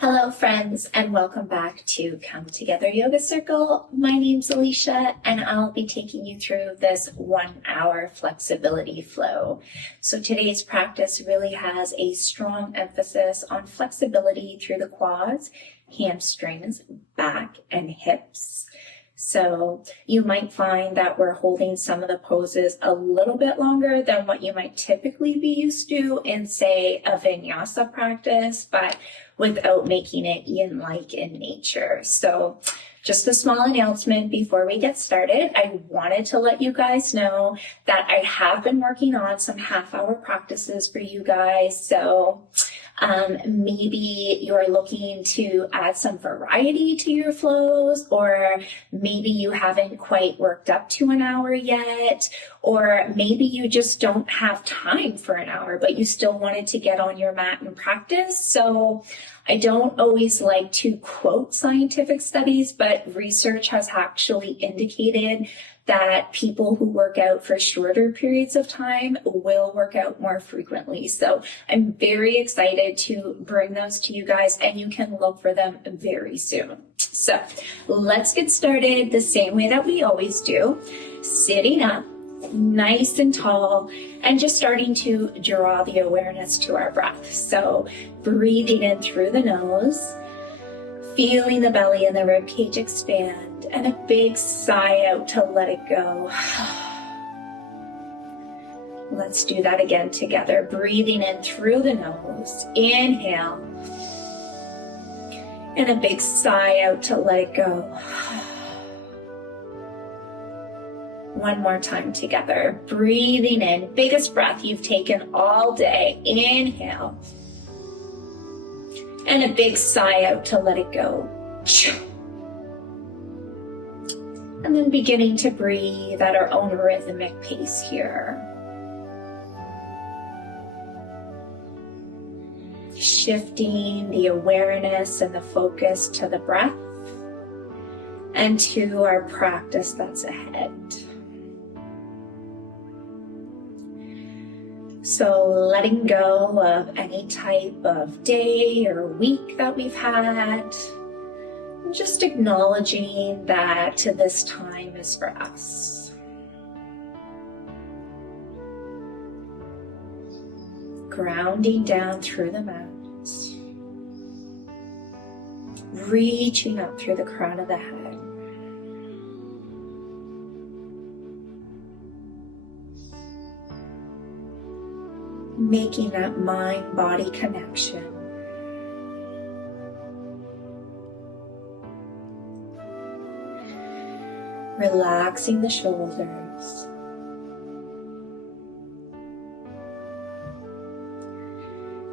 Hello friends, and welcome back to Come Together Yoga Circle. My name's Alicia and I'll be taking you through this 1 hour flexibility flow. So today's practice really has a strong emphasis on flexibility through the quads, hamstrings, back, and hips. So you might find that we're holding some of the poses a little bit longer than what you might typically be used to in, say, a vinyasa practice, but without making it yin-like in nature. So just a small announcement before we get started. I wanted to let you guys know that I have been working on some half-hour practices for you guys. So maybe you're looking to add some variety to your flows, or maybe you haven't quite worked up to an hour yet, or maybe you just don't have time for an hour, but you still wanted to get on your mat and practice. So I don't always like to quote scientific studies, but research has actually indicated that people who work out for shorter periods of time will work out more frequently. So I'm very excited to bring those to you guys, and you can look for them very soon. So let's get started the same way that we always do, sitting up nice and tall and just starting to draw the awareness to our breath. So breathing in through the nose, feeling the belly and the rib cage expand, and a big sigh out to let it go. Let's do that again together. Breathing in through the nose, inhale, and a big sigh out to let it go. One more time together. Breathing in, biggest breath you've taken all day. Inhale. And a big sigh out to let it go. And then beginning to breathe at our own rhythmic pace here. Shifting the awareness and the focus to the breath and to our practice that's ahead. So letting go of any type of day or week that we've had, just acknowledging that this time is for us. Grounding down through the mat, reaching up through the crown of the head. Making that mind-body connection. Relaxing the shoulders.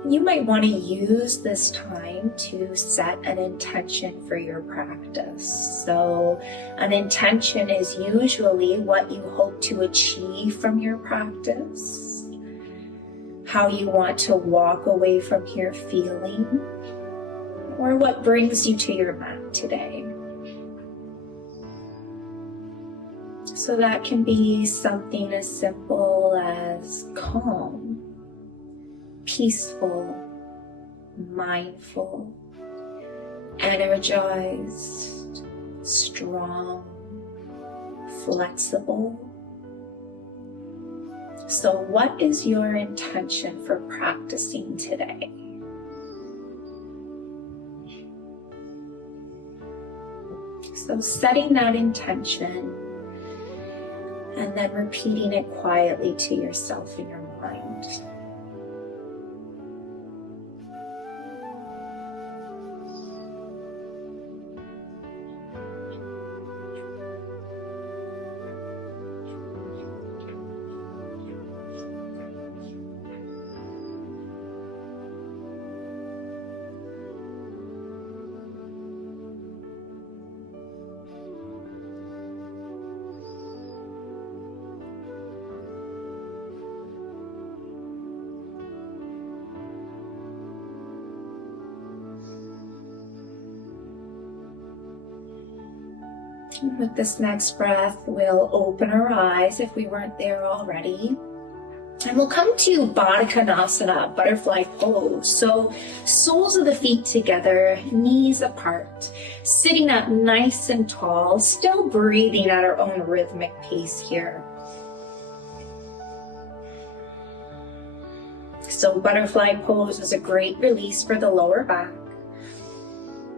You might want to use this time to set an intention for your practice. So an intention is usually what you hope to achieve from your practice, how you want to walk away from here feeling, or what brings you to your mat today. So that can be something as simple as calm, peaceful, mindful, energized, strong, flexible. So what is your intention for practicing today? So setting that intention and then repeating it quietly to yourself in your mind. With this next breath, we'll open our eyes if we weren't there already. And we'll come to Baddha Konasana, butterfly pose. So soles of the feet together, knees apart, sitting up nice and tall, still breathing at our own rhythmic pace here. So butterfly pose is a great release for the lower back.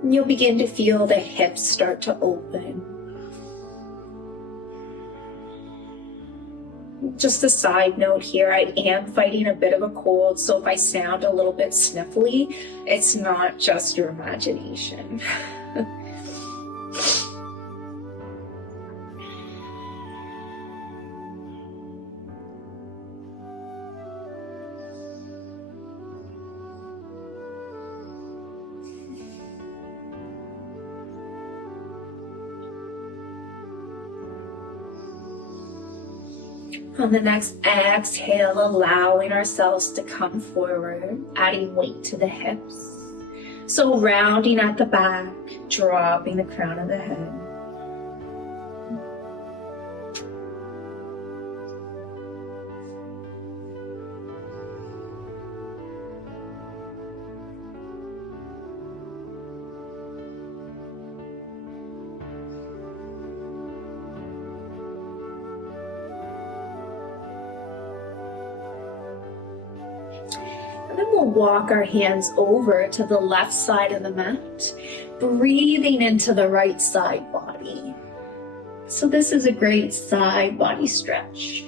And you'll begin to feel the hips start to open. Just a side note here, I am fighting a bit of a cold, so if I sound a little bit sniffly, it's not just your imagination. On the next exhale, allowing ourselves to come forward, adding weight to the hips. So rounding at the back, dropping the crown of the head. And then we'll walk our hands over to the left side of the mat, breathing into the right side body. So this is a great side body stretch.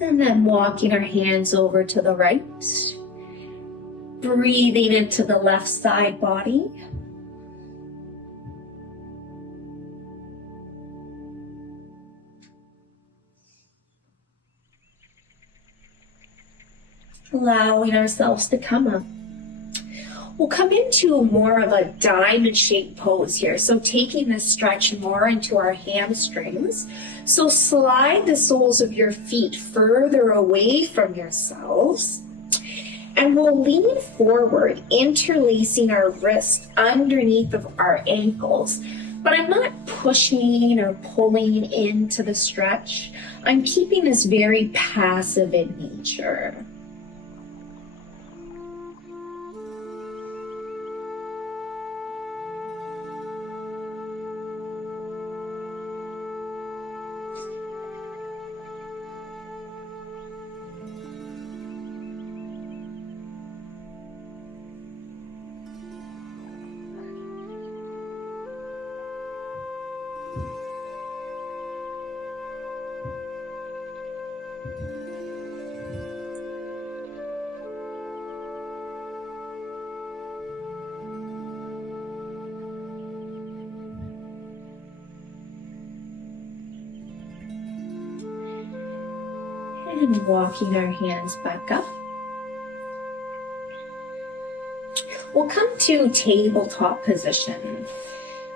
And then walking our hands over to the right, breathing into the left side body. Allowing ourselves to come up. We'll come into more of a diamond shaped pose here. So taking this stretch more into our hamstrings. So slide the soles of your feet further away from yourselves. And we'll lean forward, interlacing our wrists underneath of our ankles. But I'm not pushing or pulling into the stretch. I'm keeping this very passive in nature. And walking our hands back up. We'll come to tabletop position.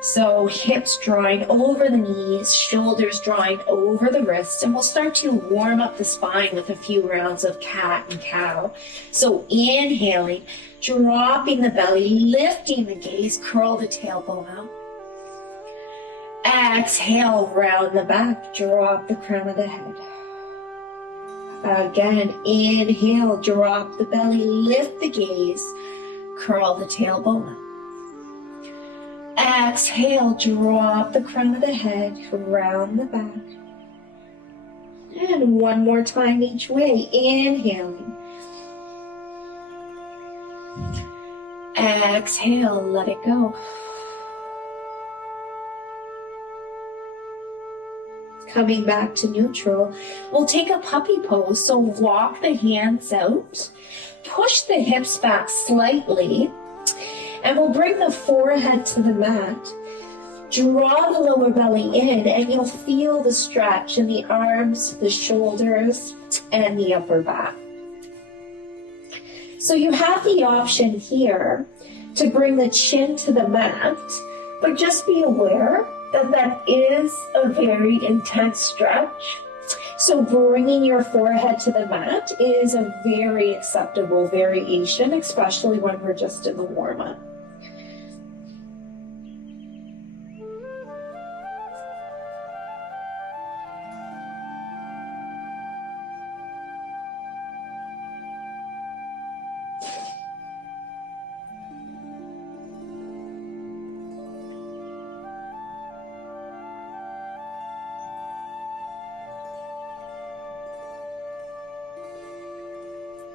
So hips drawing over the knees, shoulders drawing over the wrists, and we'll start to warm up the spine with a few rounds of cat and cow. So inhaling, dropping the belly, lifting the gaze, curl the tailbone out. Exhale, round the back, drop the crown of the head. Again, inhale, drop the belly, lift the gaze, curl the tailbone up. Exhale, drop the crown of the head, round the back. And one more time each way, inhaling. Exhale, let it go. Coming back to neutral, we'll take a puppy pose. So walk the hands out, push the hips back slightly, and we'll bring the forehead to the mat. Draw the lower belly in, and you'll feel the stretch in the arms, the shoulders, and the upper back. So you have the option here to bring the chin to the mat, but just be aware that is a very intense stretch. So bringing your forehead to the mat is a very acceptable variation, especially when we're just in the warm-up.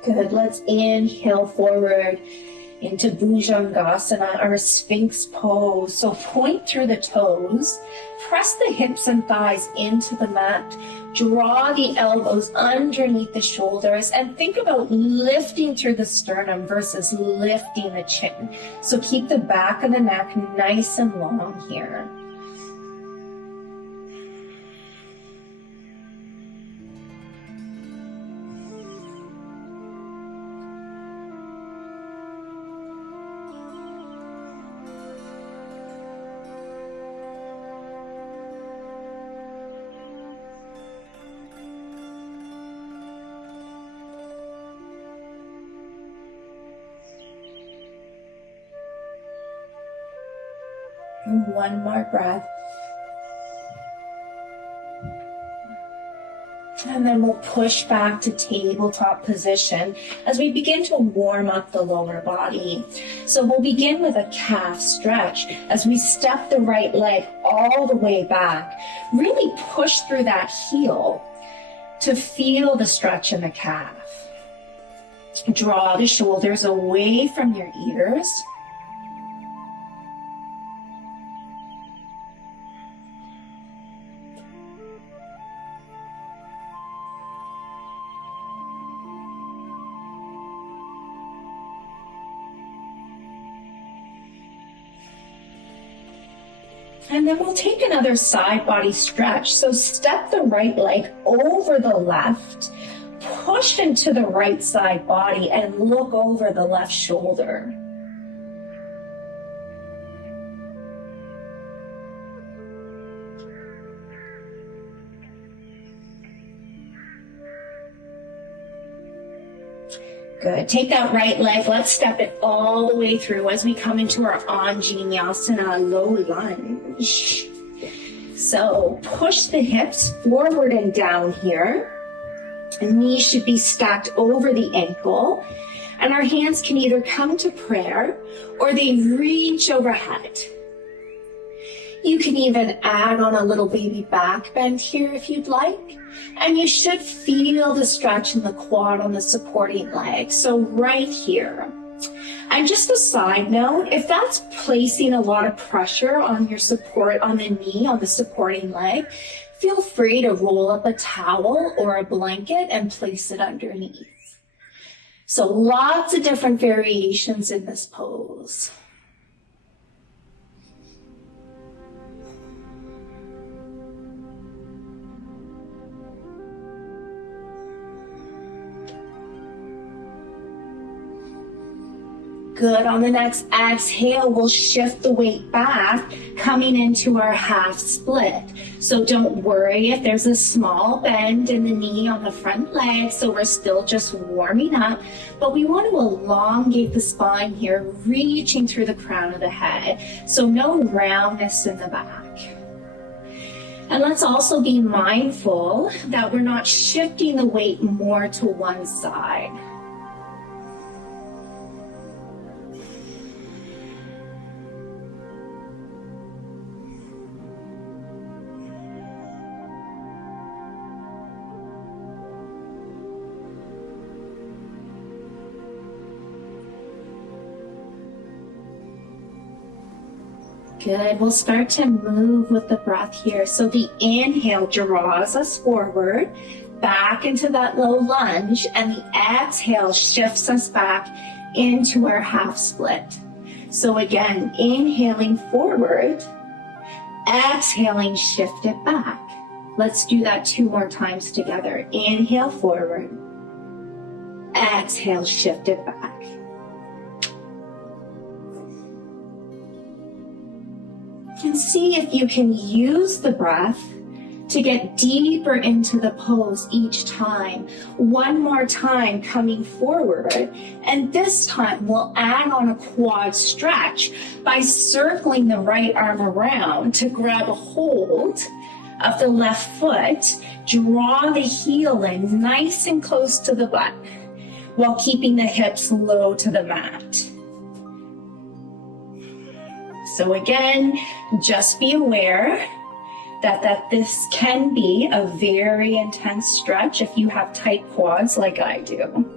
Good. Let's inhale forward into Bhujangasana, our Sphinx pose. So point through the toes, press the hips and thighs into the mat, draw the elbows underneath the shoulders, and think about lifting through the sternum versus lifting the chin. So keep the back of the neck nice and long here. And one more breath. And then we'll push back to tabletop position as we begin to warm up the lower body. So we'll begin with a calf stretch as we step the right leg all the way back. Really push through that heel to feel the stretch in the calf. Draw the shoulders away from your ears. And then we'll take another side body stretch. So step the right leg over the left, push into the right side body, and look over the left shoulder. Good. Take that right leg. Let's step it all the way through as we come into our Anjaneyasana low lunge. So push the hips forward and down here. The knees should be stacked over the ankle. And our hands can either come to prayer or they reach overhead. You can even add on a little baby back bend here if you'd like. And you should feel the stretch in the quad on the supporting leg. So right here. And just a side note, if that's placing a lot of pressure on your support, on the knee, on the supporting leg, feel free to roll up a towel or a blanket and place it underneath. So lots of different variations in this pose. Good. On the next exhale, we'll shift the weight back, coming into our half split. So don't worry if there's a small bend in the knee on the front leg. So we're still just warming up, but we want to elongate the spine here, reaching through the crown of the head. So no roundness in the back. And let's also be mindful that we're not shifting the weight more to one side. Good. We'll start to move with the breath here. So the inhale draws us forward, back into that low lunge, and the exhale shifts us back into our half split. So again, inhaling forward, exhaling, shift it back. Let's do that 2 more times together. Inhale forward, exhale, shift it back. And see if you can use the breath to get deeper into the pose each time. One more time coming forward, and this time we'll add on a quad stretch by circling the right arm around to grab a hold of the left foot. Draw the heel in nice and close to the butt while keeping the hips low to the mat. So again, just be aware that this can be a very intense stretch if you have tight quads like I do.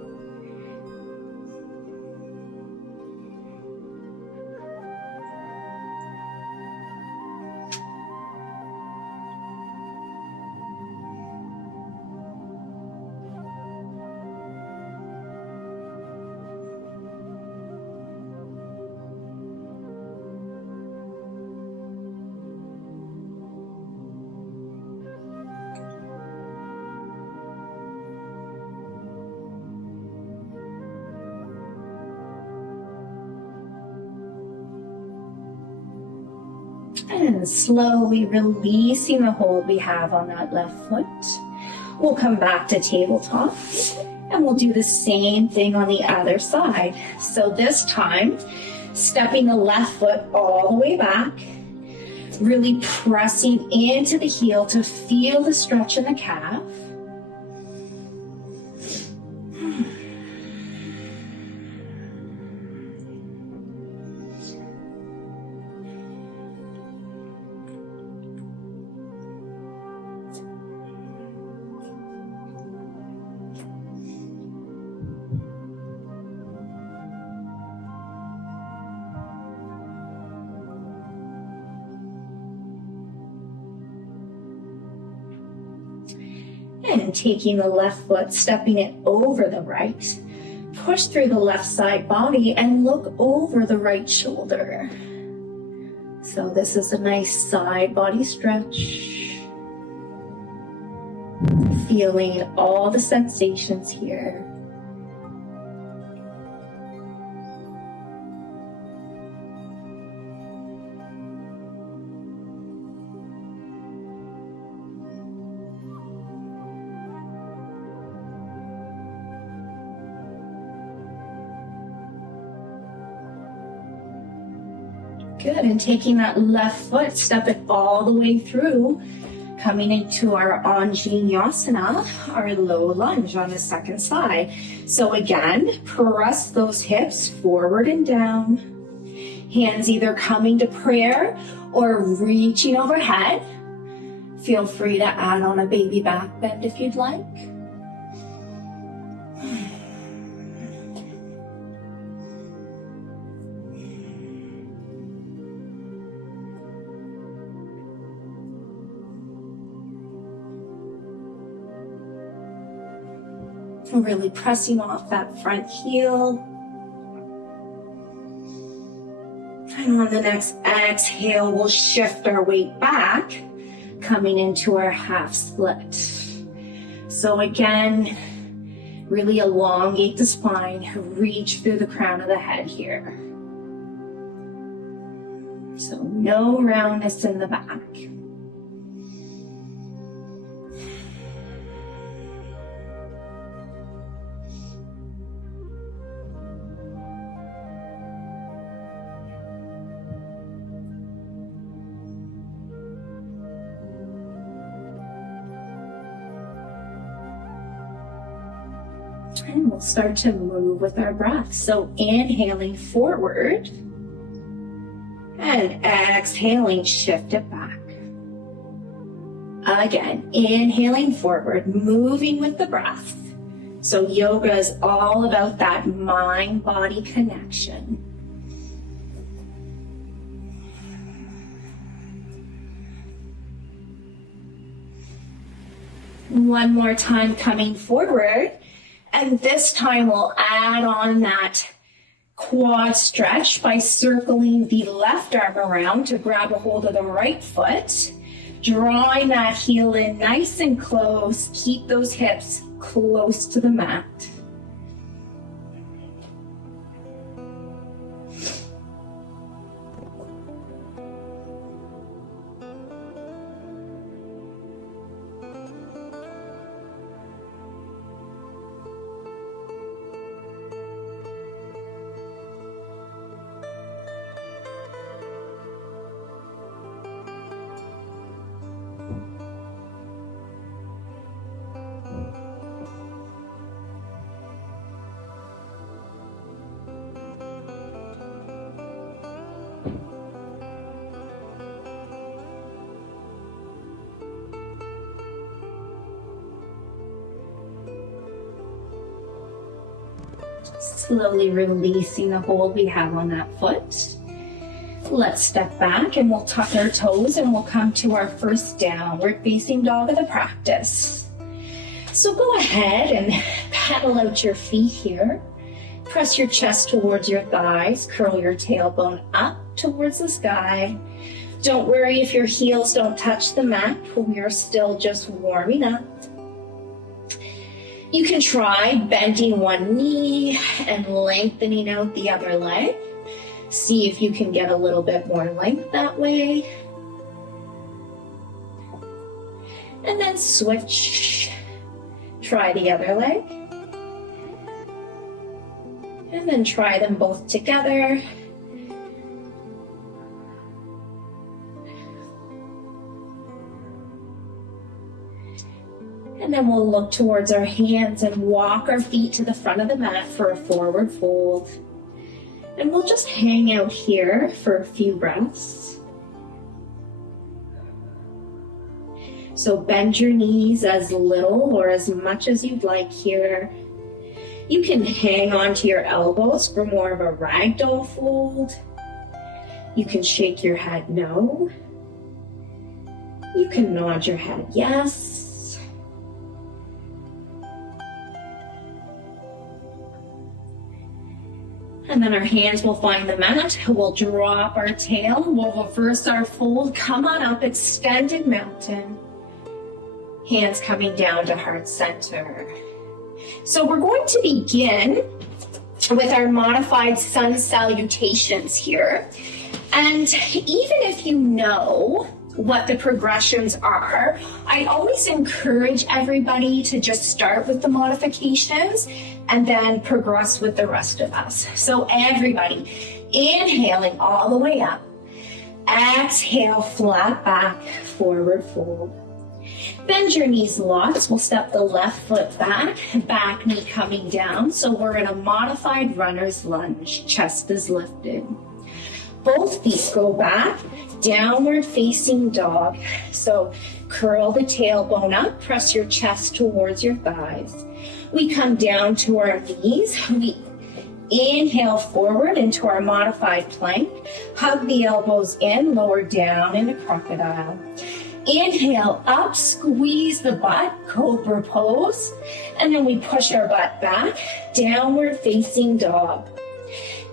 And slowly releasing the hold we have on that left foot. We'll come back to tabletop and we'll do the same thing on the other side. So this time, stepping the left foot all the way back, really pressing into the heel to feel the stretch in the calf. And taking the left foot, stepping it over the right. Push through the left side body and look over the right shoulder. So this is a nice side body stretch. Feeling all the sensations here. Good, and taking that left foot, step it all the way through, coming into our Anjaneyasana, our low lunge on the second side. So again, press those hips forward and down. Hands either coming to prayer or reaching overhead. Feel free to add on a baby back bend if you'd like. Really pressing off that front heel. And on the next exhale, we'll shift our weight back, coming into our half split. So again, really elongate the spine, reach through the crown of the head here. So no roundness in the back. And we'll start to move with our breath. So inhaling forward and exhaling, shift it back. Again, inhaling forward, moving with the breath. So yoga is all about that mind-body connection. One more time coming forward. And this time we'll add on that quad stretch by circling the left arm around to grab a hold of the right foot. Drawing that heel in nice and close. Keep those hips close to the mat. Slowly releasing the hold we have on that foot. Let's step back and we'll tuck our toes and we'll come to our first downward facing dog of the practice. So go ahead and pedal out your feet here. Press your chest towards your thighs, curl your tailbone up towards the sky. Don't worry if your heels don't touch the mat, we are still just warming up. You can try bending one knee and lengthening out the other leg. See if you can get a little bit more length that way. And then switch. Try the other leg. And then try them both together. And then we'll look towards our hands and walk our feet to the front of the mat for a forward fold. And we'll just hang out here for a few breaths. So bend your knees as little or as much as you'd like here. You can hang onto your elbows for more of a ragdoll fold. You can shake your head no. You can nod your head yes. And then our hands will find the mat. We'll drop our tail. We'll reverse our fold. Come on up, extended mountain. Hands coming down to heart center. So we're going to begin with our modified sun salutations here. And even if you know what the progressions are, I always encourage everybody to just start with the modifications and then progress with the rest of us. So everybody, inhaling all the way up. Exhale, flat back, forward fold. Bend your knees lots. We'll step the left foot back knee coming down. So we're in a modified runner's lunge. Chest is lifted. Both feet go back, downward facing dog. So curl the tailbone up, press your chest towards your thighs. We come down to our knees. We inhale forward into our modified plank. Hug the elbows in, lower down into crocodile. Inhale up, squeeze the butt, cobra pose. And then we push our butt back, downward facing dog.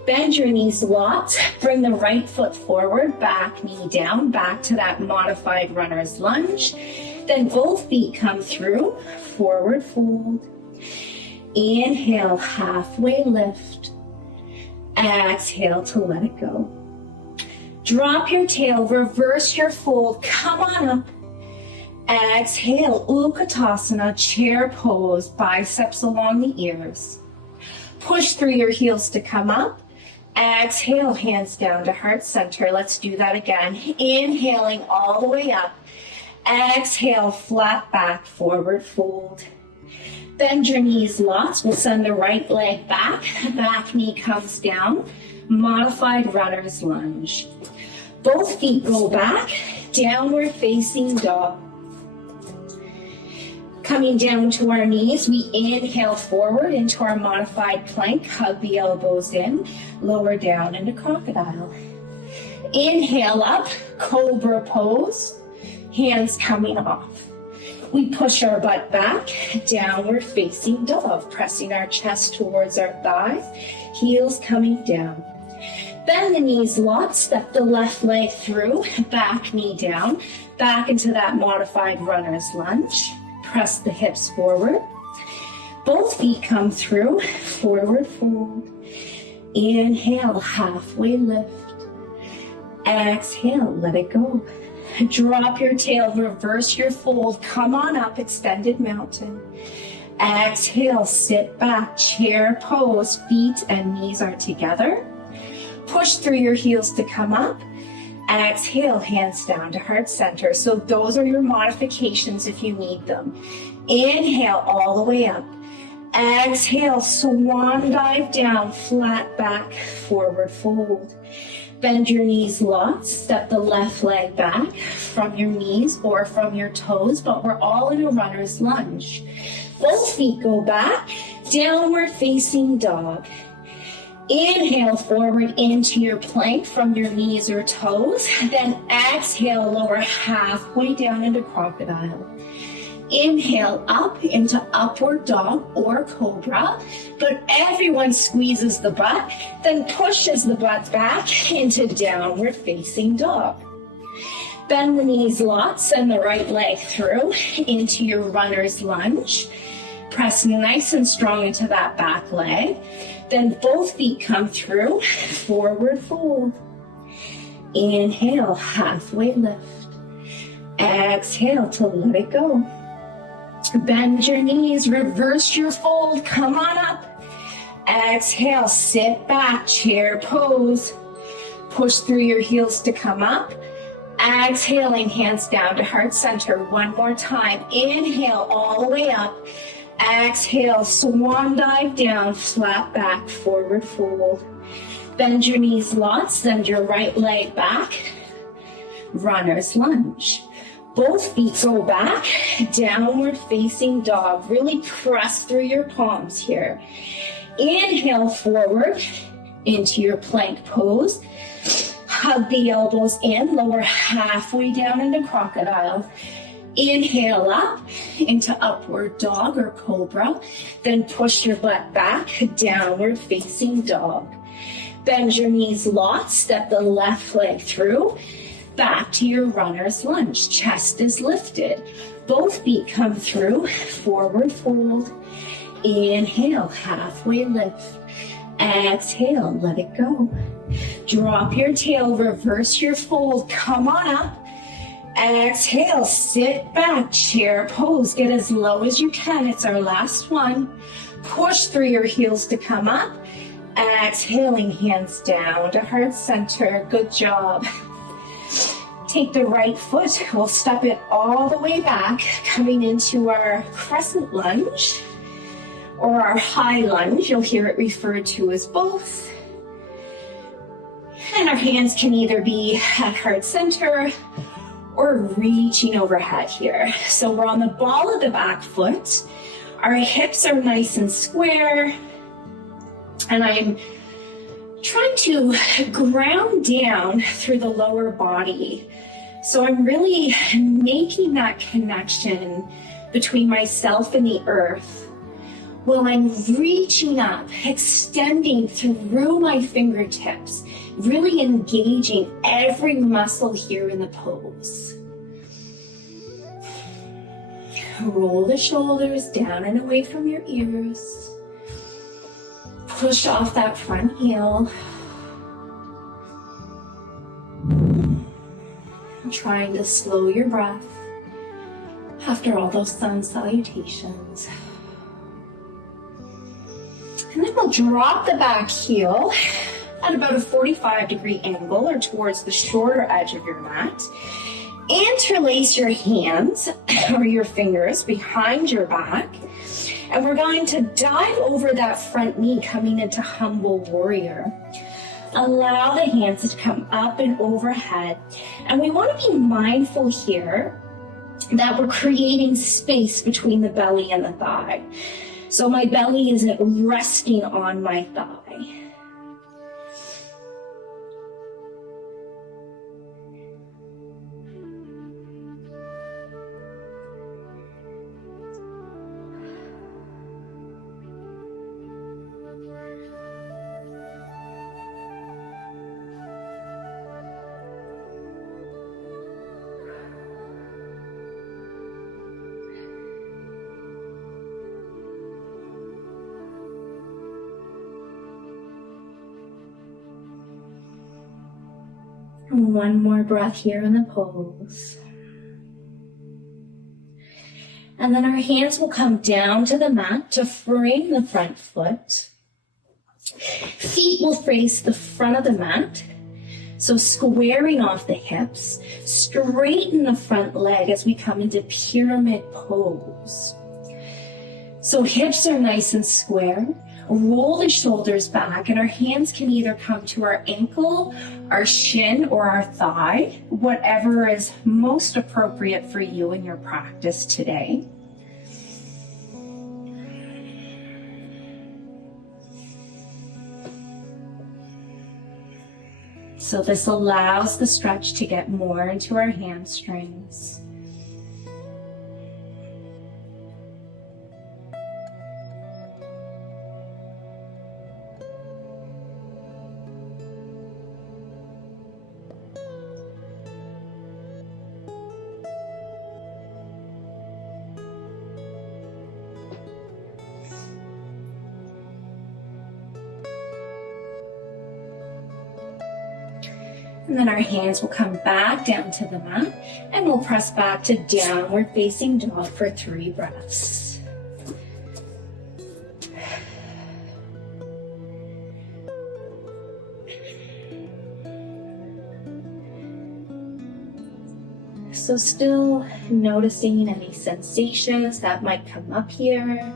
Bend your knees lots, bring the right foot forward, back knee down, back to that modified runner's lunge. Then both feet come through, forward fold. Inhale, halfway lift. Exhale to let it go. Drop your tail, reverse your fold, come on up. Exhale, Utkatasana, chair pose, biceps along the ears. Push through your heels to come up. Exhale, hands down to heart center. Let's do that again. Inhaling all the way up. Exhale, flat back, forward fold. Bend your knees lots. We'll send the right leg back. Back knee comes down. Modified runner's lunge. Both feet go back. Downward facing dog. Coming down to our knees, we inhale forward into our modified plank. Hug the elbows in. Lower down into crocodile. Inhale up, cobra pose. Hands coming off. We push our butt back, downward facing dog, pressing our chest towards our thighs, heels coming down. Bend the knees lots, step the left leg through, back knee down, back into that modified runner's lunge. Press the hips forward. Both feet come through, forward fold. Inhale, halfway lift. Exhale, let it go. Drop your tail, reverse your fold, come on up, extended mountain. Exhale, sit back, chair pose, feet and knees are together. Push through your heels to come up. Exhale, hands down to heart center. So those are your modifications if you need them. Inhale all the way up. Exhale, swan dive down, flat back, forward fold. Bend your knees lots. Step the left leg back from your knees or from your toes, but we're all in a runner's lunge. Both feet go back, downward facing dog. Inhale forward into your plank from your knees or toes. Then exhale, lower halfway down into crocodile. Inhale up into upward dog or cobra, but everyone squeezes the butt, then pushes the butt back into downward facing dog. Bend the knees lots, send the right leg through into your runner's lunge. Press nice and strong into that back leg. Then both feet come through, forward fold. Inhale, halfway lift. Exhale to let it go. Bend your knees, reverse your fold, come on up. Exhale, sit back, chair pose. Push through your heels to come up. Exhaling, hands down to heart center. One more time. Inhale, all the way up. Exhale, swan dive down, flat back, forward fold. Bend your knees lots, send your right leg back. Runner's lunge. Both feet go back, downward facing dog. Really press through your palms here. Inhale forward into your plank pose. Hug the elbows in, lower halfway down into crocodile. Inhale up into upward dog or cobra. Then push your butt back, downward facing dog. Bend your knees lots, step the left leg through. Back to your runner's lunge. Chest is lifted. Both feet come through. Forward fold. Inhale, halfway lift. Exhale, let it go. Drop your tail, reverse your fold. Come on up. Exhale, sit back, chair pose. Get as low as you can. It's our last one. Push through your heels to come up. Exhaling, hands down to heart center. Good job. Take the right foot, we'll step it all the way back, coming into our crescent lunge or our high lunge. You'll hear it referred to as both. And our hands can either be at heart center or reaching overhead here. So we're on the ball of the back foot. Our hips are nice and square. And I'm trying to ground down through the lower body. So I'm really making that connection between myself and the earth while I'm reaching up, extending through my fingertips, really engaging every muscle here in the pose. Roll the shoulders down and away from your ears. Push off that front heel. Trying to slow your breath after all those sun salutations. And then we'll drop the back heel at about a 45-degree angle or towards the shorter edge of your mat. Interlace your hands or your fingers behind your back. And we're going to dive over that front knee, coming into humble warrior. Allow the hands to come up and overhead. And we want to be mindful here that we're creating space between the belly and the thigh. So my belly isn't resting on my thigh. One more breath here in the pose. And then our hands will come down to the mat to frame the front foot. Feet will face the front of the mat. So squaring off the hips, straighten the front leg as we come into pyramid pose. So hips are nice and square. roll the shoulders back, and our hands can either come to our ankle, our shin, or our thigh, whatever is most appropriate for you in your practice today. So this allows the stretch to get more into our hamstrings. And then our hands will come back down to the mat, and we'll press back to downward facing dog for 3 breaths. So still noticing any sensations that might come up here.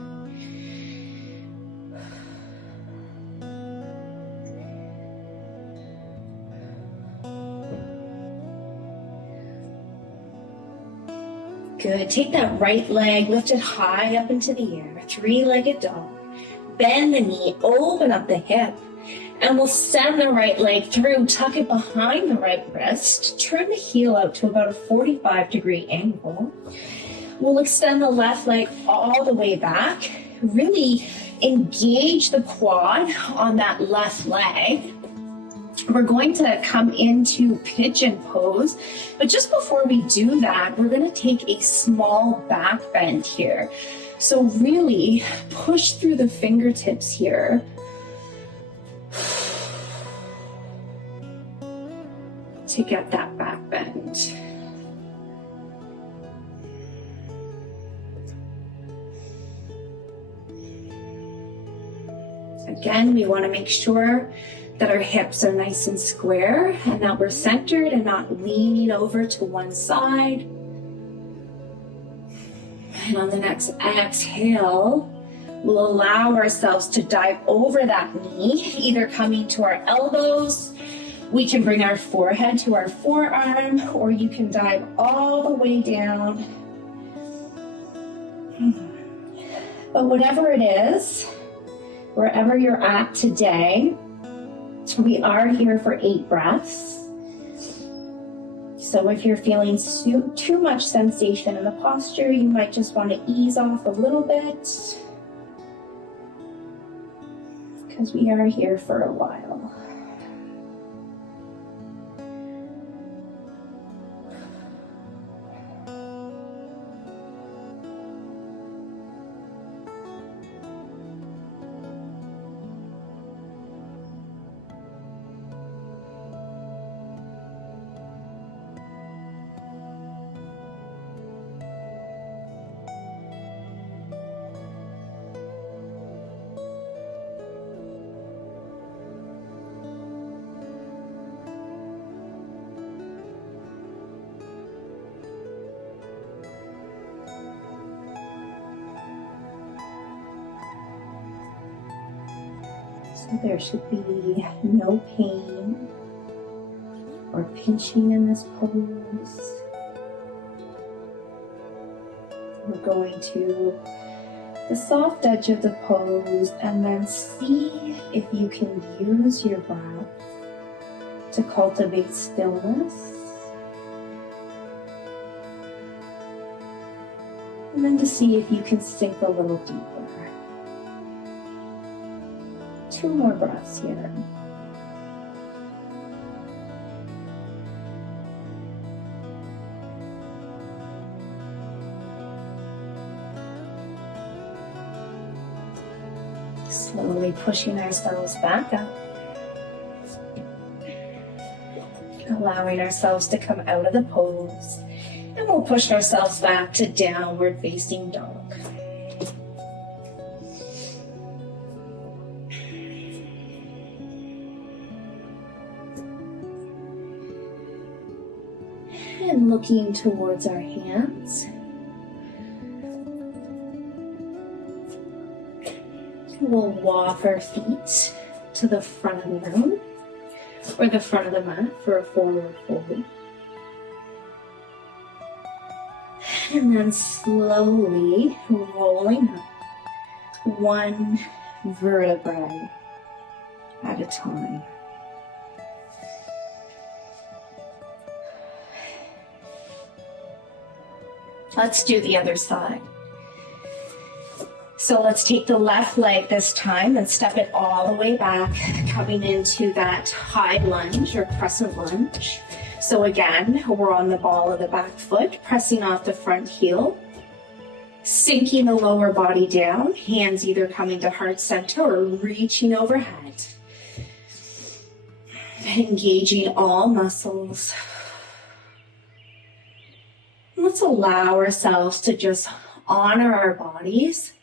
Good. Take that right leg, lift it high up into the air, 3-legged dog. Bend the knee, open up the hip, and we'll send the right leg through, tuck it behind the right wrist, turn the heel out to about a 45-degree angle. We'll extend the left leg all the way back, really engage the quad on that left leg. We're going to come into pigeon pose, but just before we do that, we're going to take a small back bend here. So really push through the fingertips here. To get that back bend. Again, we want to make sure that our hips are nice and square and that we're centered and not leaning over to one side. And on the next exhale, we'll allow ourselves to dive over that knee, either coming to our elbows. We can bring our forehead to our forearm, or you can dive all the way down. But whatever it is, wherever you're at today, we are here for 8 breaths. So if you're feeling too much sensation in the posture, you might just want to ease off a little bit, because we are here for a while. So there should be no pain or pinching in this pose. We're going to the soft edge of the pose and then see if you can use your breath to cultivate stillness. And then to see if you can sink a little deeper. 2 more breaths here. Slowly pushing ourselves back up. Allowing ourselves to come out of the pose. And we'll push ourselves back to downward facing dog. And looking towards our hands. We'll walk our feet to the front of the room or the front of the mat for a forward fold. And then slowly rolling up one vertebrae at a time. Let's do the other side. So let's take the left leg this time and step it all the way back, coming into that high lunge or crescent lunge. So again, we're on the ball of the back foot, pressing off the front heel, sinking the lower body down, hands either coming to heart center or reaching overhead. Engaging all muscles. Let's allow ourselves to just honor our bodies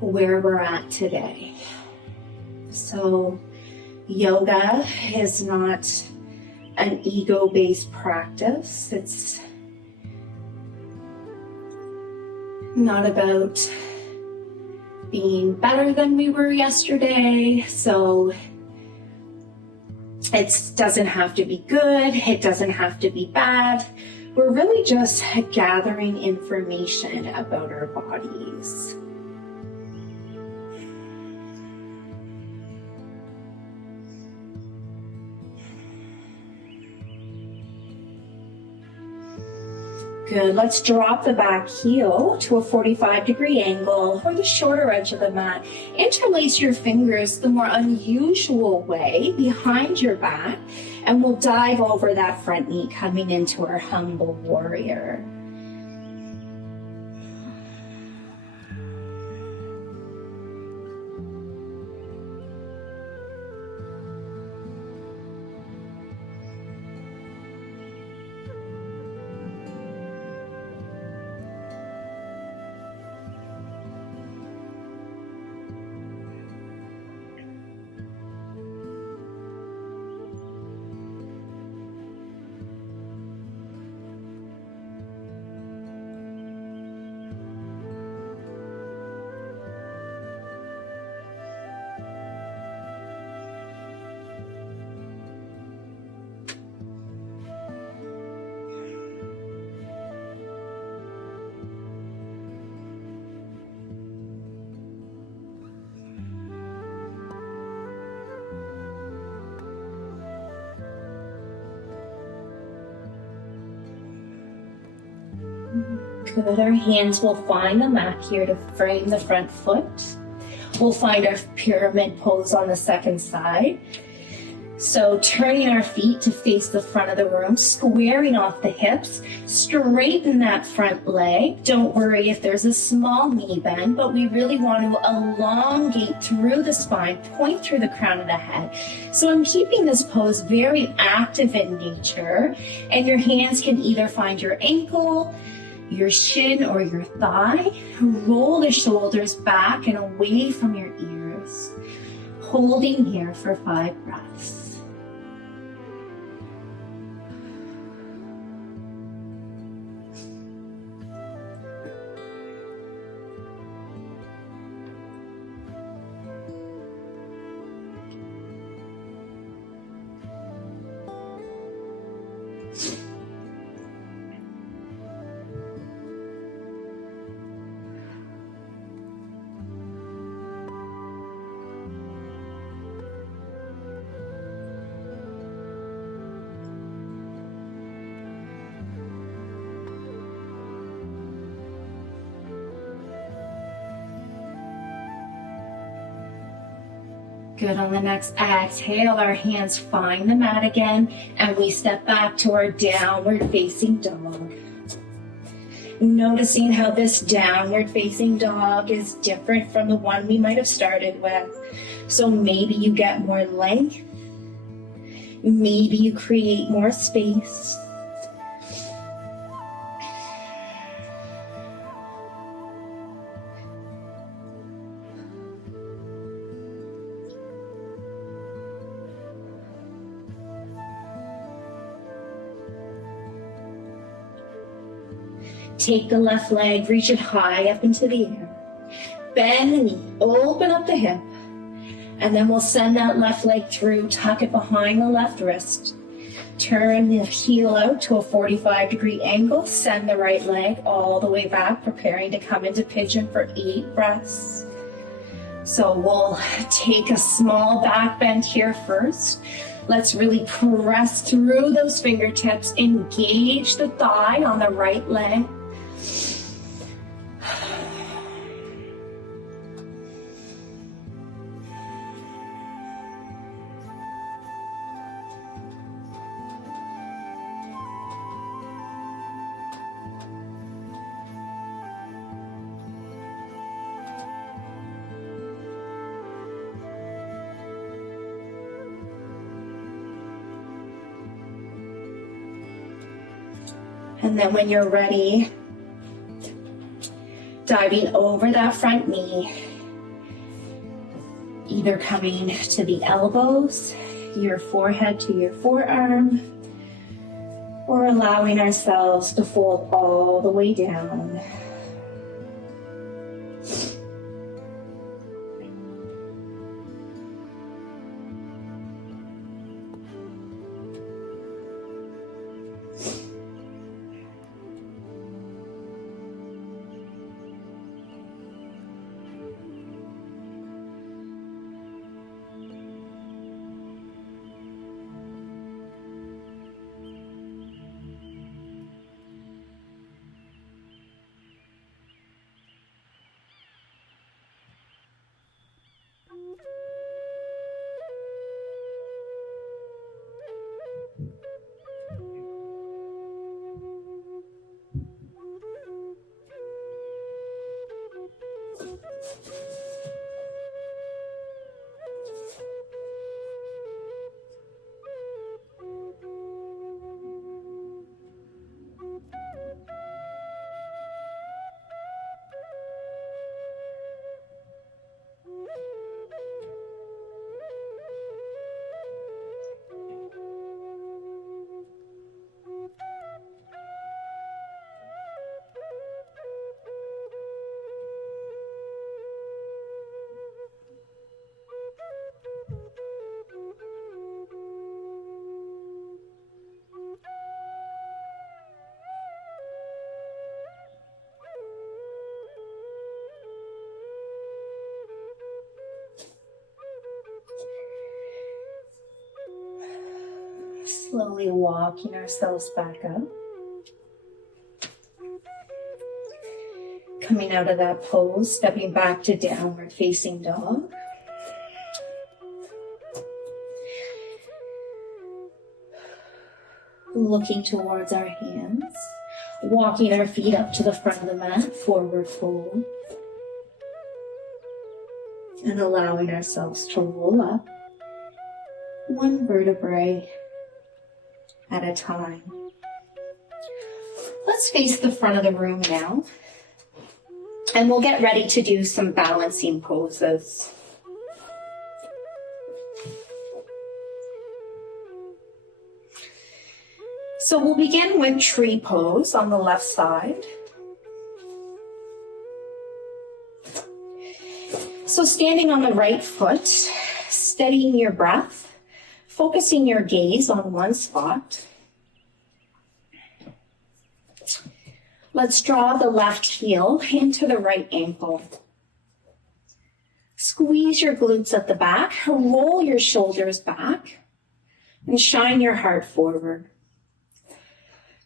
where we're at today. So yoga is not an ego-based practice. It's not about being better than we were yesterday. So it doesn't have to be good. It doesn't have to be bad. We're really just gathering information about our bodies. Good. Let's drop the back heel to a 45-degree angle or the shorter edge of the mat. Interlace your fingers the more unusual way behind your back, and we'll dive over that front knee coming into our humble warrior. Good. Our hands will find the mat here to frame the front foot. We'll find our pyramid pose on the second side. So turning our feet to face the front of the room, squaring off the hips, straighten that front leg. Don't worry if there's a small knee bend, but we really want to elongate through the spine, point through the crown of the head. So I'm keeping this pose very active in nature, and your hands can either find your ankle, your shin, or your thigh. Roll the shoulders back and away from your ears. Holding here for 5 breaths. Good. On the next exhale, our hands find the mat again, and we step back to our downward facing dog. Noticing how this downward facing dog is different from the one we might have started with. So maybe you get more length. Maybe you create more space. Take the left leg, reach it high up into the air. bend the knee, open up the hip, and then we'll send that left leg through, tuck it behind the left wrist. Turn the heel out to a 45-degree angle, send the right leg all the way back, preparing to come into pigeon for 8 breaths. So we'll take a small back bend here first. Let's really press through those fingertips, engage the thigh on the right leg. And then when you're ready, diving over that front knee, either coming to the elbows, your forehead to your forearm, or allowing ourselves to fold all the way down. Slowly walking ourselves back up. Coming out of that pose, stepping back to downward facing dog. Looking towards our hands. Walking our feet up to the front of the mat, forward fold. And allowing ourselves to roll up one vertebrae at a time. Let's face the front of the room now, and we'll get ready to do some balancing poses. So we'll begin with tree pose on the left side. So standing on the right foot, steadying your breath, focusing your gaze on one spot. Let's draw the left heel into the right ankle. Squeeze your glutes at the back, roll your shoulders back, and shine your heart forward.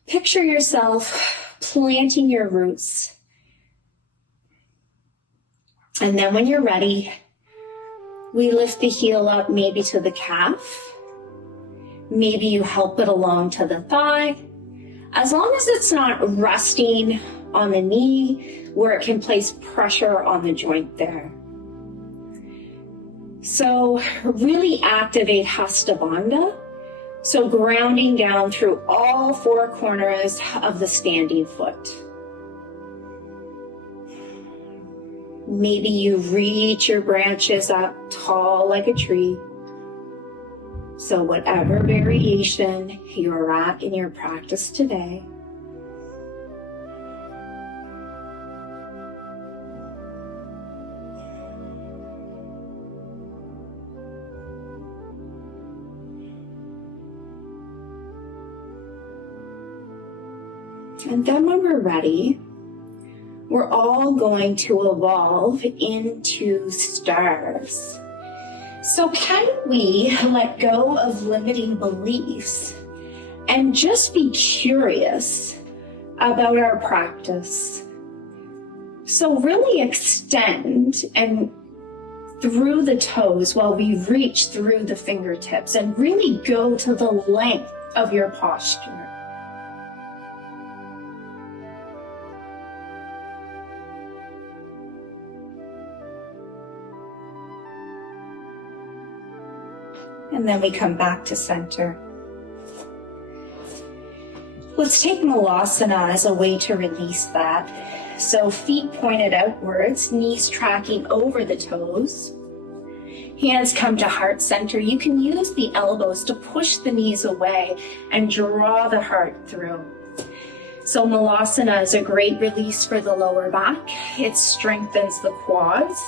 Picture yourself planting your roots. And then when you're ready, we lift the heel up maybe to the calf. Maybe you help it along to the thigh. As long as it's not resting on the knee where it can place pressure on the joint there. So really activate Hasta Bandha. So grounding down through all 4 corners of the standing foot. Maybe you reach your branches up tall like a tree. So whatever variation you're at in your practice today, And then when we're ready, we're all going to evolve into stars. So can we let go of limiting beliefs and just be curious about our practice? So really extend and through the toes while we reach through the fingertips, and really go to the length of your posture. And then we come back to center. Let's take Malasana as a way to release that. So feet pointed outwards, knees tracking over the toes. Hands come to heart center. You can use the elbows to push the knees away and draw the heart through. So Malasana is a great release for the lower back. It strengthens the quads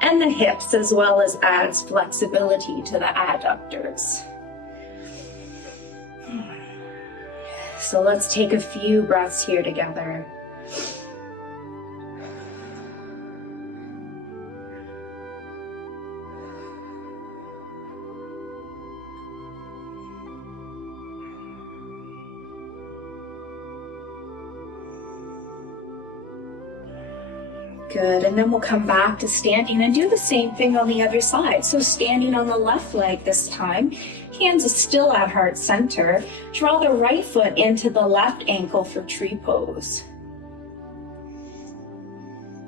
and the hips, as well as adds flexibility to the adductors. So let's take a few breaths here together. Good, and then we'll come back to standing and do the same thing on the other side. So standing on the left leg this time, hands are still at heart center. Draw the right foot into the left ankle for tree pose.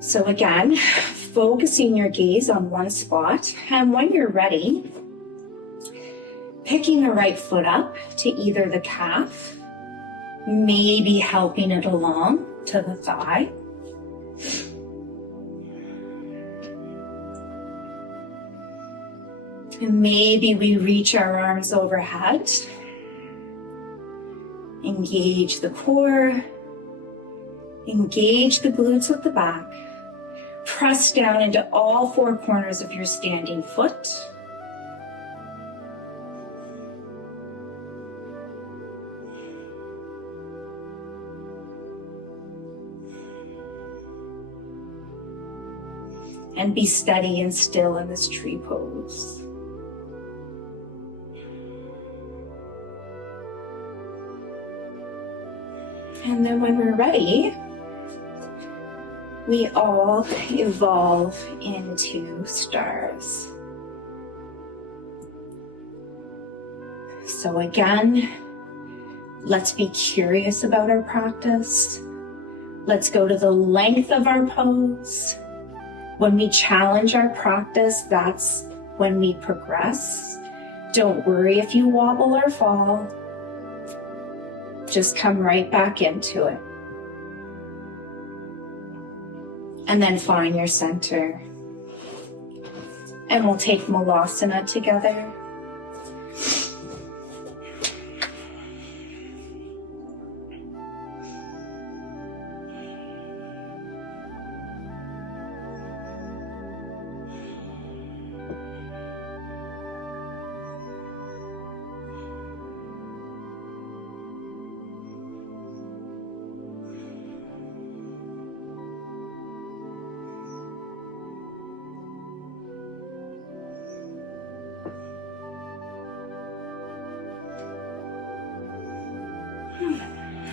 So again, focusing your gaze on one spot, and when you're ready, picking the right foot up to either the calf, maybe helping it along to the thigh. And maybe we reach our arms overhead. Engage the core. Engage the glutes at the back. Press down into all four corners of your standing foot. And be steady and still in this tree pose. And then when we're ready, we all evolve into stars. So again, let's be curious about our practice. Let's go to the length of our pose. When we challenge our practice, that's when we progress. Don't worry if you wobble or fall. Just come right back into it. And then find your center. And we'll take Malasana together.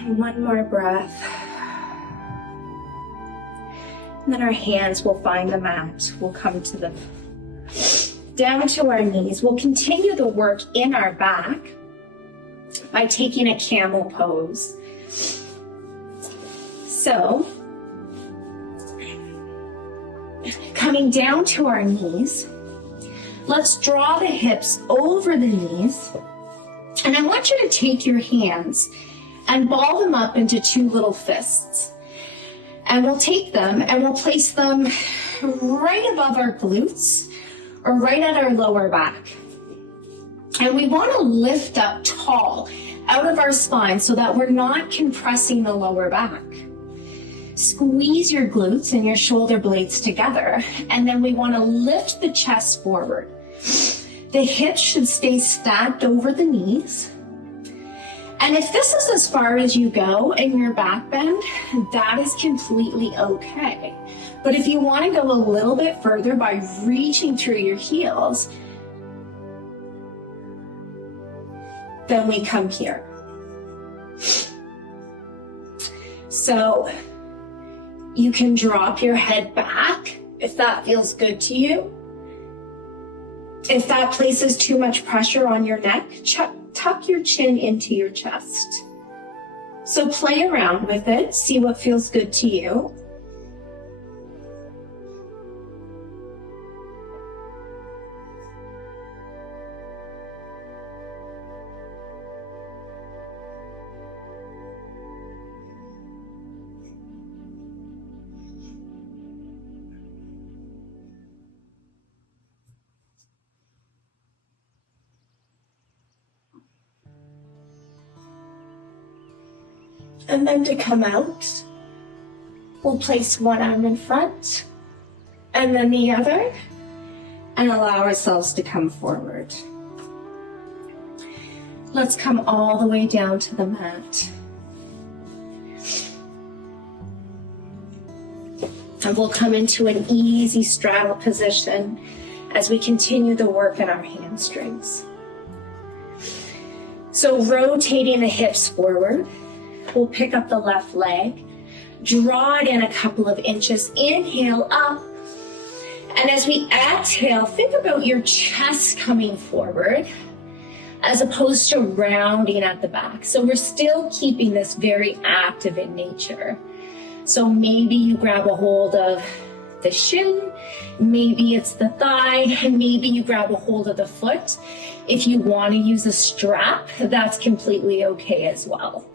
One more breath. And then our hands will find the mat. We'll come to the down to our knees. We'll continue the work in our back by taking a camel pose. So, coming down to our knees, let's draw the hips over the knees. And I want you to take your hands and ball them up into two little fists. And we'll take them and we'll place them right above our glutes or right at our lower back. And we want to lift up tall out of our spine so that we're not compressing the lower back. Squeeze your glutes and your shoulder blades together. And then we want to lift the chest forward. The hips should stay stacked over the knees. And if this is as far as you go in your back bend, that is completely okay. But if you want to go a little bit further by reaching through your heels, then we come here. So you can drop your head back if that feels good to you. If that places too much pressure on your neck, tuck your chin into your chest. So play around with it, see what feels good to you. And then to come out, we'll place one arm in front and then the other and allow ourselves to come forward. Let's come all the way down to the mat. And we'll come into an easy straddle position as we continue the work in our hamstrings. So rotating the hips forward. We'll pick up the left leg, draw it in a couple of inches, inhale up. And as we exhale, think about your chest coming forward as opposed to rounding at the back. So we're still keeping this very active in nature. So maybe you grab a hold of the shin, maybe it's the thigh, and maybe you grab a hold of the foot. If you want to use a strap, that's completely okay as well.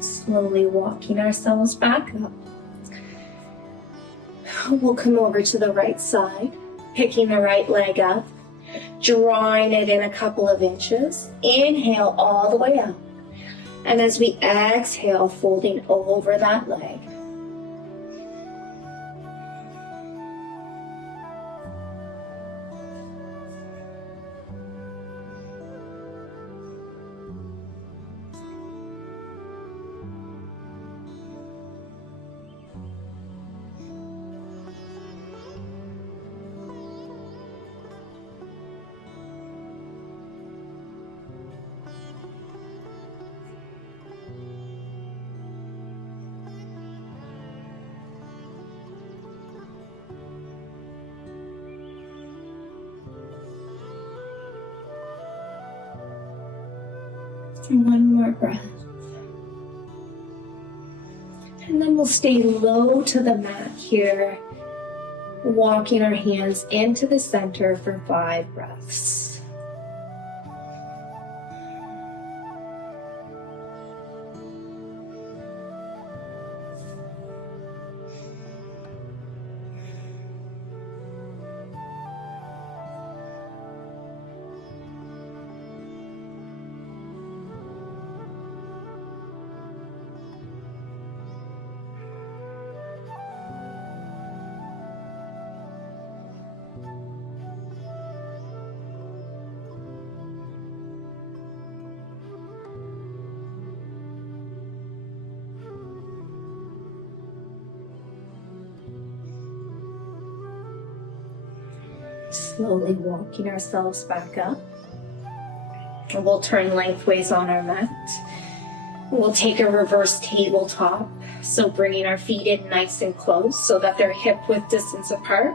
Slowly walking ourselves back up. We'll come over to the right side, picking the right leg up, drawing it in a couple of inches. Inhale all the way up. And as we exhale, folding over that leg. And one more breath. And then we'll stay low to the mat here, walking our hands into the center for 5 breaths. Slowly walking ourselves back up. And we'll turn lengthways on our mat. We'll take a reverse tabletop. So bringing our feet in nice and close so that they're hip width distance apart.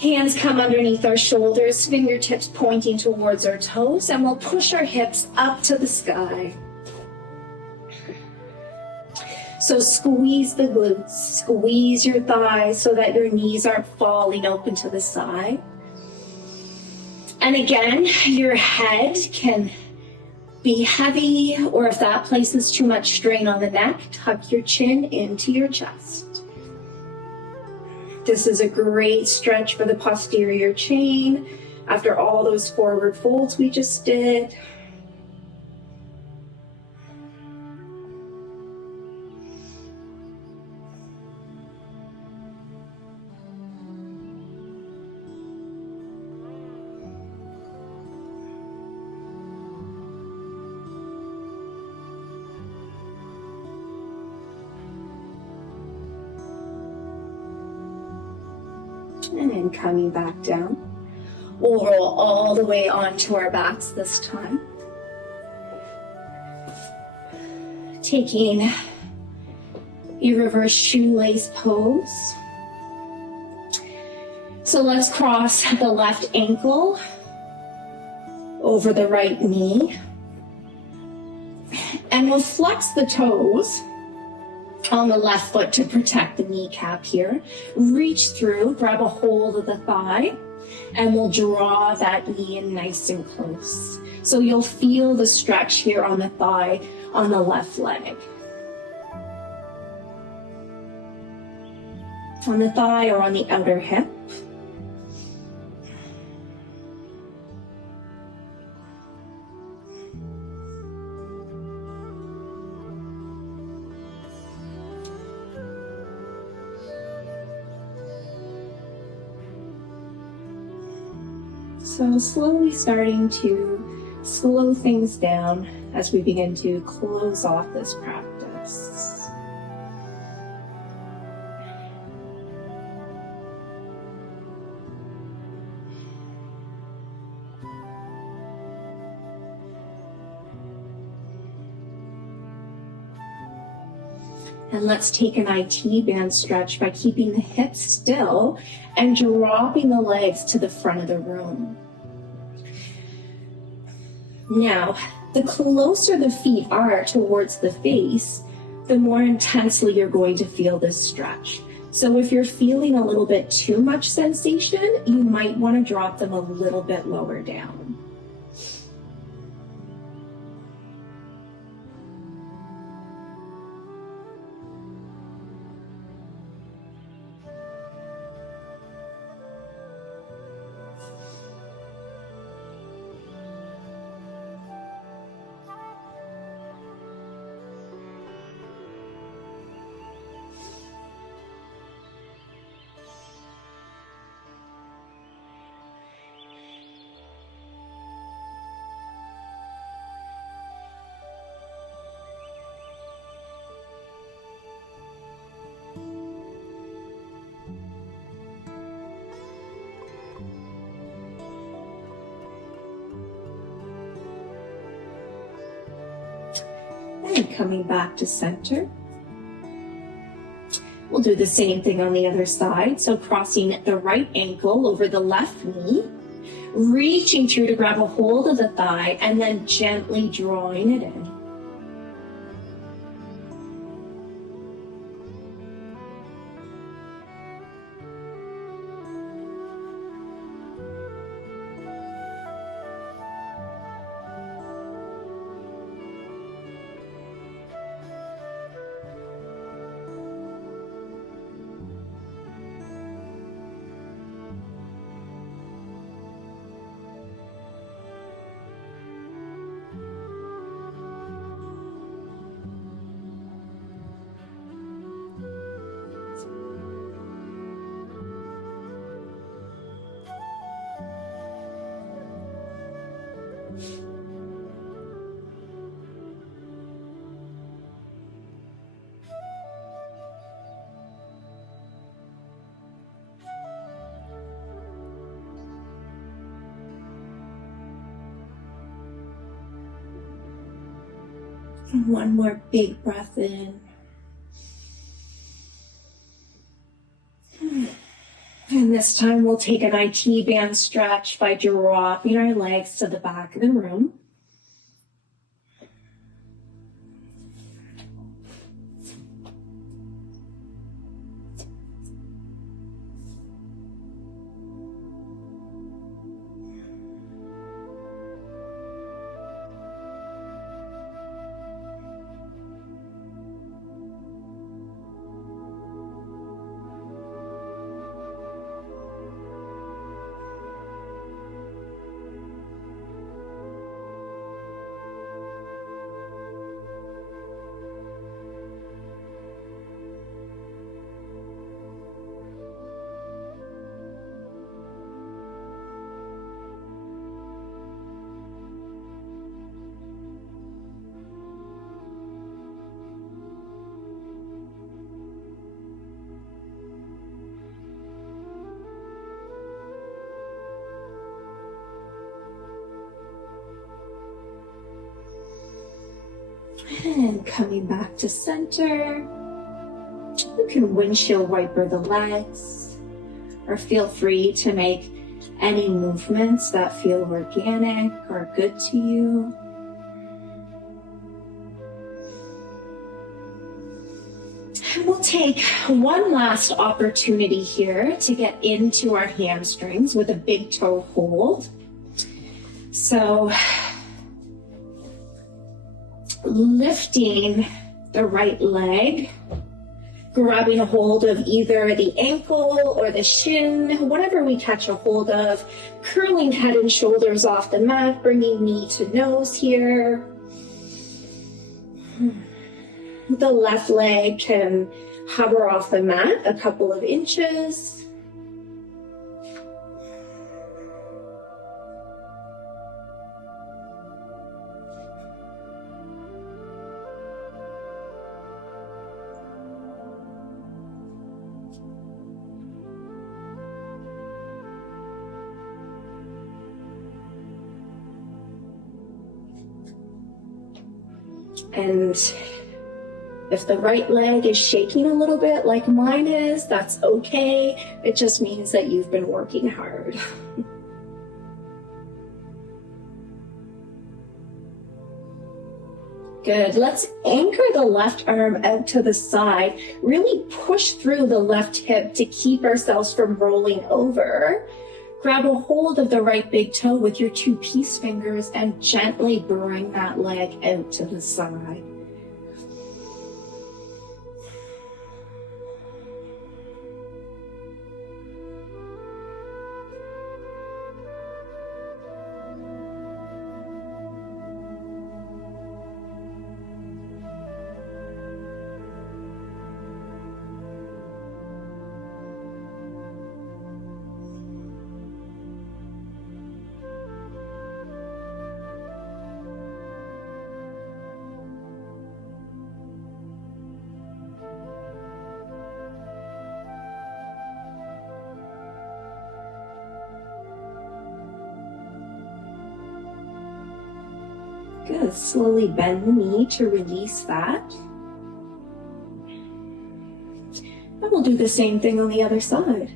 Hands come underneath our shoulders, fingertips pointing towards our toes, and we'll push our hips up to the sky. So squeeze the glutes, squeeze your thighs so that your knees aren't falling open to the side. And And again, your head can be heavy, or if that places too much strain on the neck, tuck your chin into your chest. This is a great stretch for the posterior chain after all those forward folds we just did. And then coming back down. We'll roll all the way onto our backs this time. Taking a reverse shoelace pose. So let's cross the left ankle over the right knee. And we'll flex the toes on the left foot to protect the kneecap here. Reach through, grab a hold of the thigh, and we'll draw that knee in nice and close. So you'll feel the stretch here on the thigh on the left leg. On the thigh or on the outer hip. So slowly starting to slow things down as we begin to close off this practice. And let's take an IT band stretch by keeping the hips still and dropping the legs to the front of the room. Now, the closer the feet are towards the face, the more intensely you're going to feel this stretch. So if you're feeling a little bit too much sensation, you might want to drop them a little bit lower down. And coming back to center. We'll do the same thing on the other side. So crossing the right ankle over the left knee, reaching through to grab a hold of the thigh, and then gently drawing it in. And one more big breath in. And this time we'll take an IT band stretch by dropping our legs to the back of the room. And coming back to center. You can windshield wiper the legs, or feel free to make any movements that feel organic or good to you. And we'll take one last opportunity here to get into our hamstrings with a big toe hold. So, lifting the right leg, grabbing a hold of either the ankle or the shin, whatever we catch a hold of, curling head and shoulders off the mat, bringing knee to nose here. The left leg can hover off the mat a couple of inches. And if the right leg is shaking a little bit like mine is, that's okay. It just means that you've been working hard. Good. Let's anchor the left arm out to the side. Really push through the left hip to keep ourselves from rolling over. Grab a hold of the right big toe with your two peace fingers and gently bring that leg out to the side. Good. Slowly bend the knee to release that. And we'll do the same thing on the other side.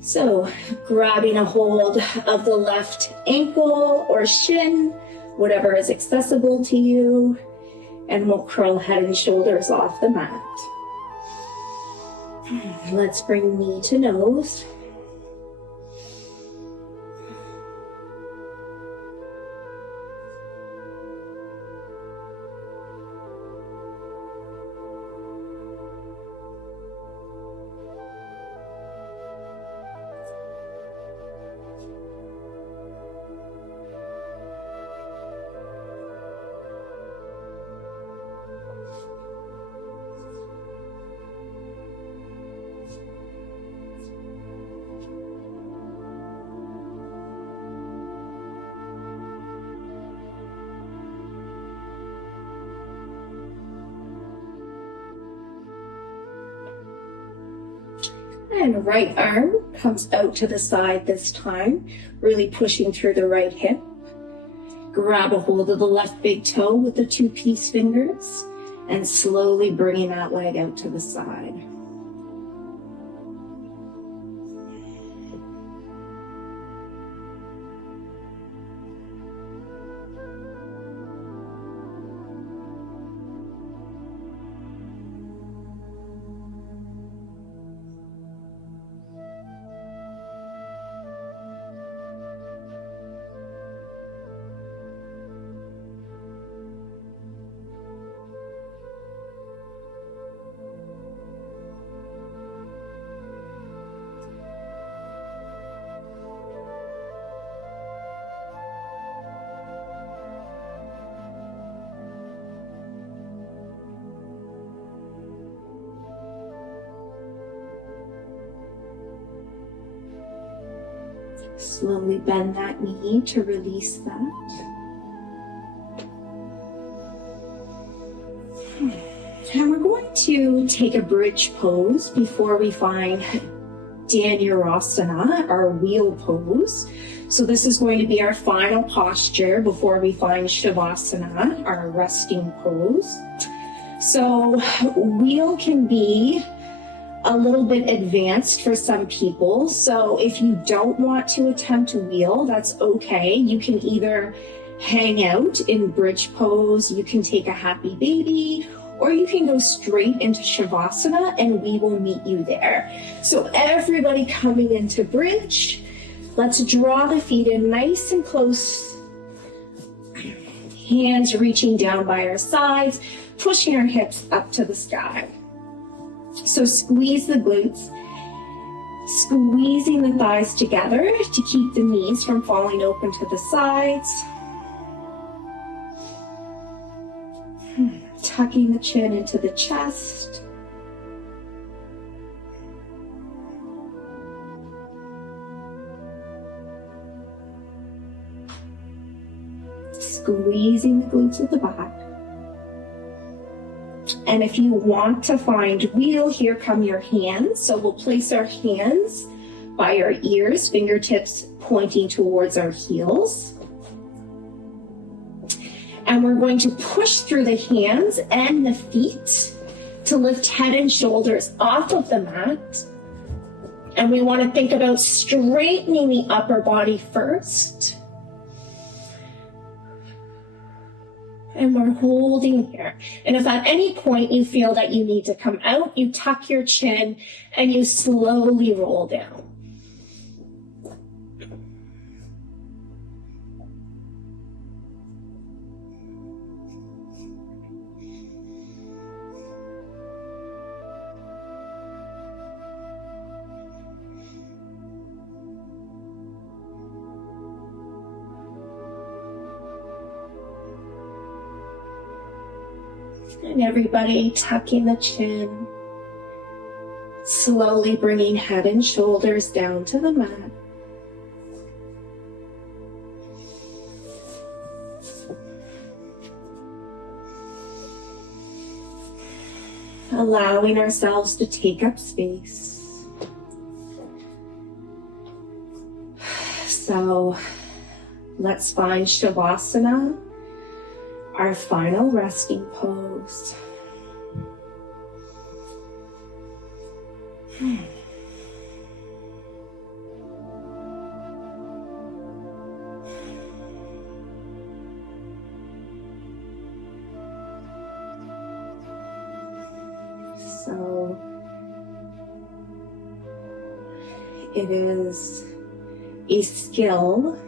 So, grabbing a hold of the left ankle or shin, whatever is accessible to you, and we'll curl head and shoulders off the mat. Let's bring knee to nose. And right arm comes out to the side this time, really pushing through the right hip. Grab a hold of the left big toe with the two peace fingers and slowly bringing that leg out to the side. Slowly bend that knee to release that. And we're going to take a bridge pose before we find Dhanurasana, our wheel pose. So this is going to be our final posture before we find Shavasana, our resting pose. So wheel can be a little bit advanced for some people. So if you don't want to attempt a wheel, that's okay. You can either hang out in bridge pose, you can take a happy baby, or you can go straight into Shavasana and we will meet you there. So everybody coming into bridge, let's draw the feet in nice and close. Hands reaching down by our sides, pushing our hips up to the sky. So squeeze the glutes, squeezing the thighs together to keep the knees from falling open to the sides. Tucking the chin into the chest. Squeezing the glutes at the back. And if you want to find wheel, here come your hands. So we'll place our hands by our ears, fingertips pointing towards our heels. And we're going to push through the hands and the feet to lift head and shoulders off of the mat. And we want to think about straightening the upper body first. And we're holding here. And if at any point you feel that you need to come out, you tuck your chin and you slowly roll down. And everybody tucking the chin, slowly bringing head and shoulders down to the mat. Allowing ourselves to take up space. So let's find Shavasana, our final resting pose. So it is a skill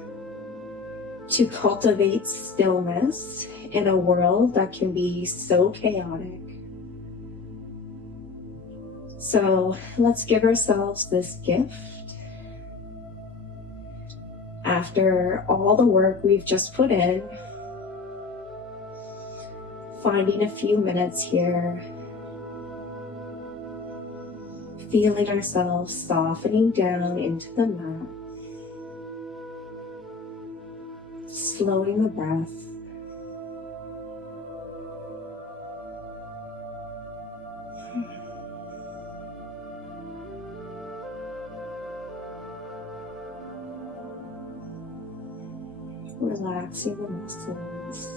to cultivate stillness in a world that can be so chaotic. So let's give ourselves this gift. After all the work we've just put in, finding a few minutes here, feeling ourselves softening down into the mat, slowing the breath. Relaxing the muscles.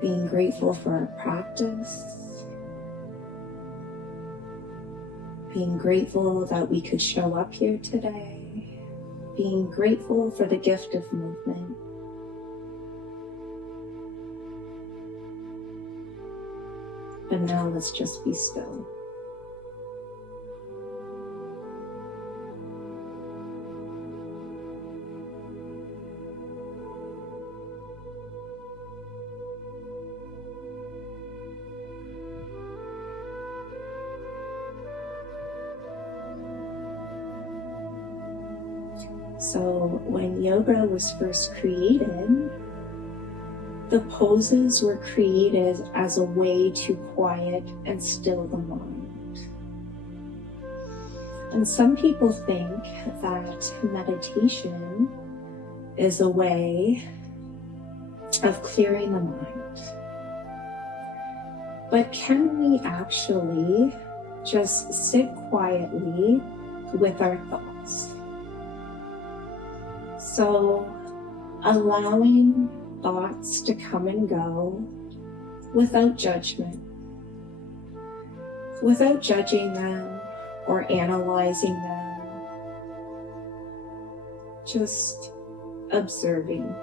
Being grateful for our practice. Being grateful that we could show up here today. Being grateful for the gift of movement. And now let's just be still. So when yoga was first created, the poses were created as a way to quiet and still the mind. And some people think that meditation is a way of clearing the mind. But can we actually just sit quietly with our thoughts? So allowing thoughts to come and go without judgment, without judging them or analyzing them, just observing.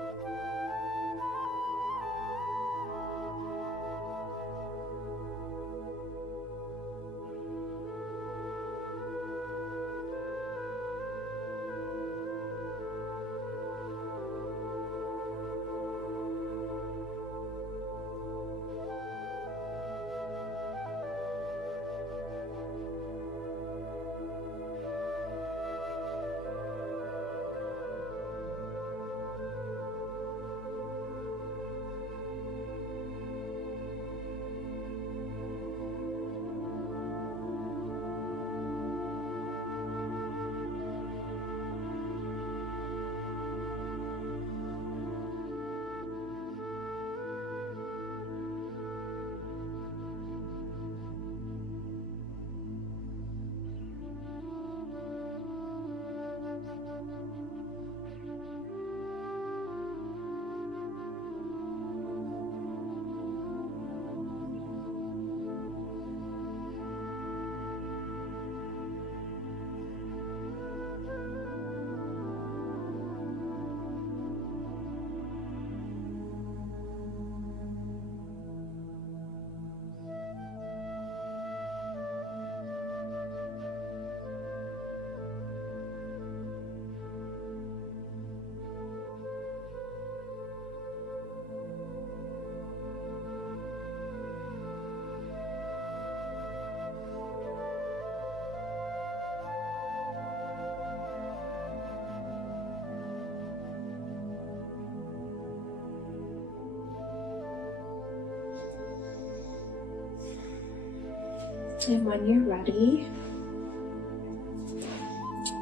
And when you're ready,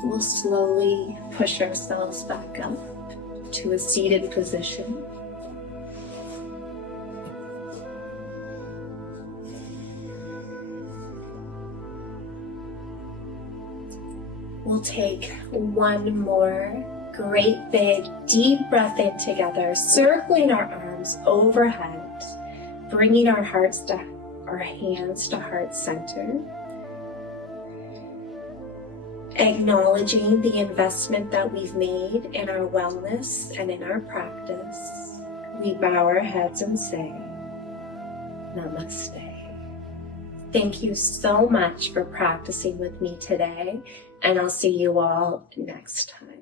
we'll slowly push ourselves back up to a seated position. We'll take one more great big deep breath in together, circling our arms overhead, bringing our hearts to our hands to heart center, acknowledging the investment that we've made in our wellness and in our practice. We bow our heads and say, Namaste. Thank you so much for practicing with me today, and I'll see you all next time.